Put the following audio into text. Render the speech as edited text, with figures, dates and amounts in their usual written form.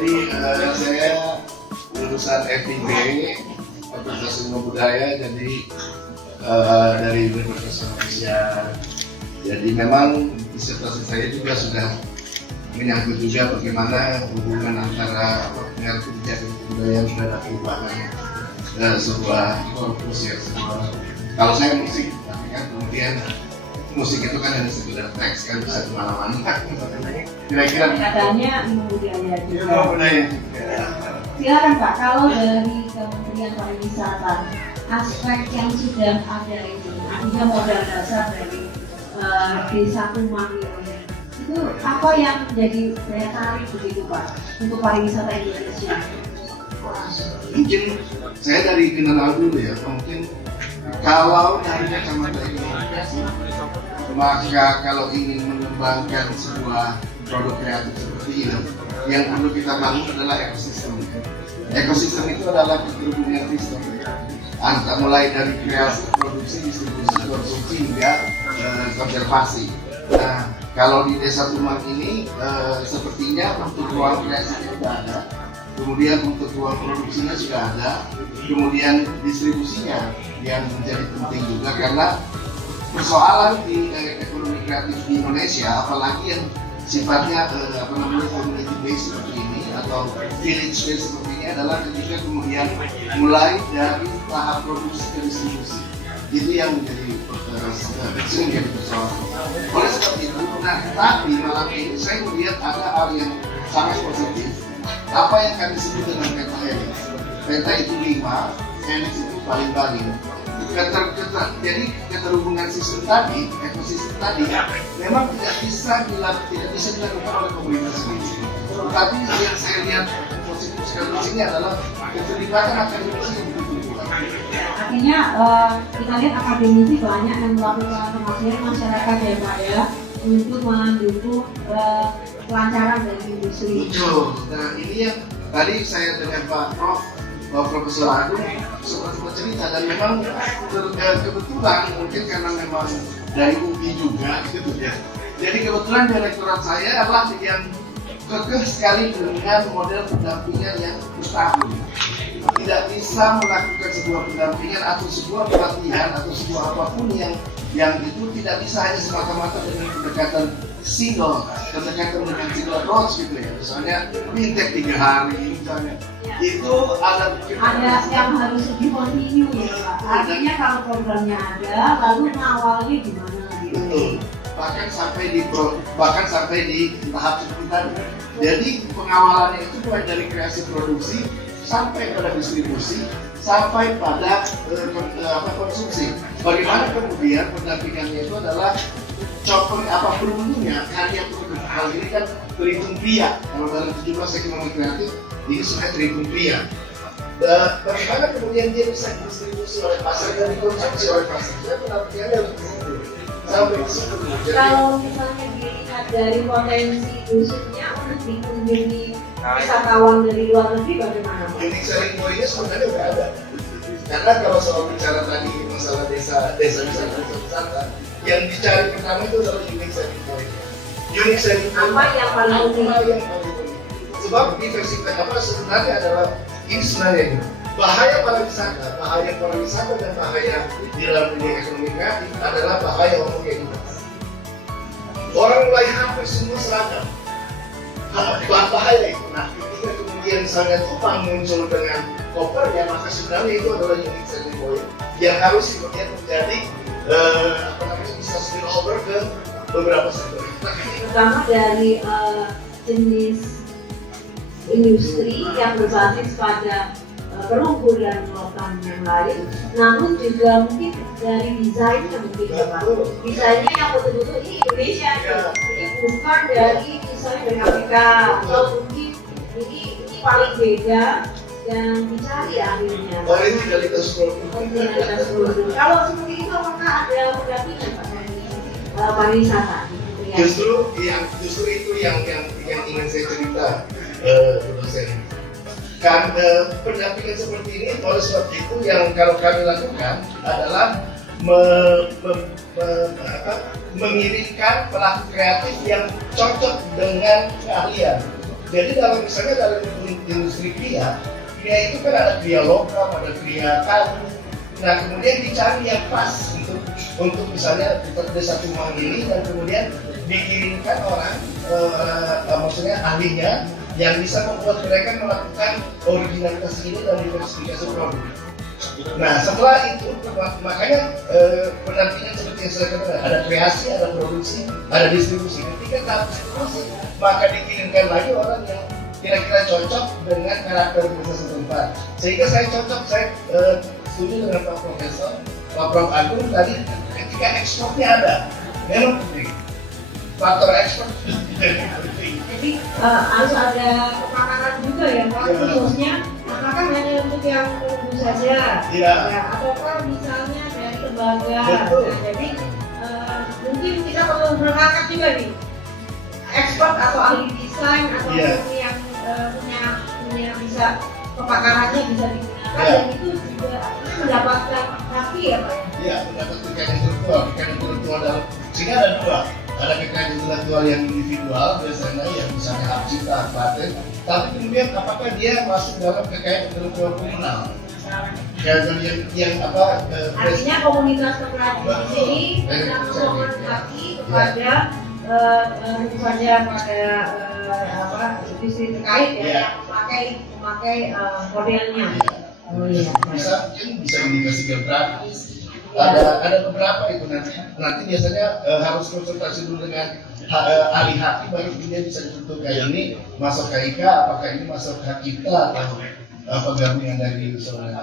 Jadi saya lulusan FIB, Fakultas Ilmu Budaya, jadi dari Universitas Indonesia. Jadi memang disertasi saya juga sudah menyangkut juga bagaimana hubungan antara pengaruh kebijakan kebudayaan terhadap perubahan sebuah korpus ya. Kalau saya musik, tapi kan kemudian musik itu kan hanya sekedar teks, kan bisa kemana-mana. Kira-kira katanya budaya juga. Budaya. Silakan Pak, kalau dari Kementerian Pariwisata, aspek yang sudah ada ini, artinya modal dasar dari desa Tumang itu apa yang menjadi daya tarik begitu Pak untuk pariwisata Indonesia? Mungkin saya dari general dulu ya, mungkin kalau dari kacamata inovasi, maka kalau ingin mengembangkan sebuah produk kreatif seperti ini, yang perlu kita bangun adalah ekosistem. Ekosistem itu adalah keterhubungan sistem, antara mulai dari kreasi, produksi, distribusi, konsumsi hingga konservasi. Nah, kalau di Desa Tumang ini sepertinya untuk ruang kreasinya sudah ada, kemudian untuk ruang produksinya sudah ada, kemudian distribusinya yang menjadi penting juga karena persoalan di ekonomi kreatif di Indonesia, apalagi yang sifatnya community based seperti ini atau village based seperti ini adalah ketika kemudian mulai dari tahap produksi ke distribusi, itu yang menjadi persoalan. Oleh sebab itu, nah tapi malam ini saya melihat ada hal yang sangat positif. Apa yang kami sebut dengan peta Helix. Peta itu 5, Helix itu paling-paling. Jadi keterhubungan sistem tadi, ekosistem tadi, memang tidak bisa dilakukan oleh pemerintah sendiri. Tapi yang saya lihat positif sekali di sini adalah keterlibatan akademisi yang begitu kuat. Artinya kita lihat akademisi banyak yang melakukan pengabdian masyarakat ya Pak ya untuk mendukung kelancaran dari industri. Betul. Nah ini yang tadi saya dengan Pak Profesor Agung sempat cerita, dan memang kebetulan mungkin karena memang dari UI juga gitu ya. Jadi kebetulan direktorat saya adalah yang kekeh sekali dengan model pendampingan yang mustahil. Tidak bisa melakukan sebuah pendampingan atau sebuah pelatihan atau sebuah apapun yang itu tidak bisa hanya semata-mata dengan pendekatan pendekatan dengan single approach gitu ya. Misalnya mintek 3 hari misalnya. Itu ada yang harus lebih kontinu ya Pak. Artinya kalau programnya ada, lalu mengawalnya gimana gitu. Betul. Bahkan sampai di tahap seperti tadi. Jadi pengawalannya itu mulai dari kreasi produksi sampai pada distribusi sampai pada konsumsi. Bagaimana kemudian pendampingannya itu adalah perlunya karya produk. Hal ini kan terhitung pria. Kalau dalam 17 ekonomi kreatif ini sudah terhitung pria. Bagaimana kemudian dia bisa didistribusi oleh pasar dan dikonsumsi oleh pasar? Saya pendampingannya harus begitu. Sampai ke situ. Kalau misalnya dilihat dari potensi industrinya untuk dikunjungi wisatawan dari luar negeri bagaimana? Unique selling point-nya sebenarnya udah ada. Karena kalau soal bicara tadi masalah desa wisata, yang dicari pertama itu adalah unique selling point. Unique selling point Apa yang paling penting? Sebab diversifikasi sebenarnya adalah ini sebenarnya bahaya pariwisata dan bahaya di dalam dunia ekonomi kreatif adalah bahaya homogenitas. Orang mulai hampir semua seragam. Bahaya itu. Nah, ketika kemudian misalnya Tumang muncul dengan kopernya, maka sebenarnya itu adalah unique selling point yang harus kemudian menjadi bisa spill over ke beberapa sektor. Pertama dari jenis industri yang berbasis pada pelumpur dan rotan yang lain, namun juga mungkin dari desainnya mungkin ya Pak. Desainnya yang betul-betul ini Indonesia ini bukan dari misalnya dari Amerika atau mungkin ini paling beda yang dicari akhirnya. Originalitas produk. Kalau seperti itu apakah ada pendampingan Pak dari pariwisata? Justru itu yang ingin saya cerita dosen. Kan pendampingan seperti ini oleh sebab itu yang kalau kami lakukan adalah mengirimkan pelaku kreatif yang cocok dengan keahlian. Jadi misalnya dalam industri kria itu kan ada kria logam, ada kria kayu. Nah kemudian dicari yang pas untuk misalnya kita satu rumah ini dan kemudian dikirimkan orang, maksudnya ahlinya yang bisa membuat mereka melakukan originalitas ini dan diversifikasi produk. Nah setelah itu makanya pendampingan seperti yang saya katakan, ada kreasi, ada produksi, ada distribusi. Ketika tahap distribusi maka dikirimkan lagi orang yang kira-kira cocok dengan karakter desa setempat. Sehingga saya setuju dengan Pak Profesor, Pak Prof Agung tadi ketika ekspornya ada, memang penting. Faktor ekspor penting. Jadi harus ada kepakaran juga ya Pak, khususnya apakah hanya untuk yang menunggu saja, ya, ataukah misalnya dari lembaga. Betul. Nah, jadi mungkin kita perlu berangkat juga nih, ekspor atau ahli desain atau yang punya bisa kepakarannya bisa digunakan dan itu juga mendapatkan haki ya Pak ya? Iya, mendapatkan kekayaan intelektual dalam, sehingga ada dua. Ada kekayaan intelektual yang individual biasanya yang misalnya hak cipta, hak paten, tapi kemudian apakah dia masuk dalam kekayaan intelektual komunal? Yang apa? Artinya komunitas pengrajin di sini sedang memberikan haki kepada tentu saja pada industri terkait ya, memakai modelnya. Bisa indikasi geografis. Ada beberapa itu nanti biasanya harus konsultasi dulu dengan ahli haki baru kemudian bisa ditentukan ini masuk KIK, apakah ini masuk hak kita atau apa gabungan dari semuanya.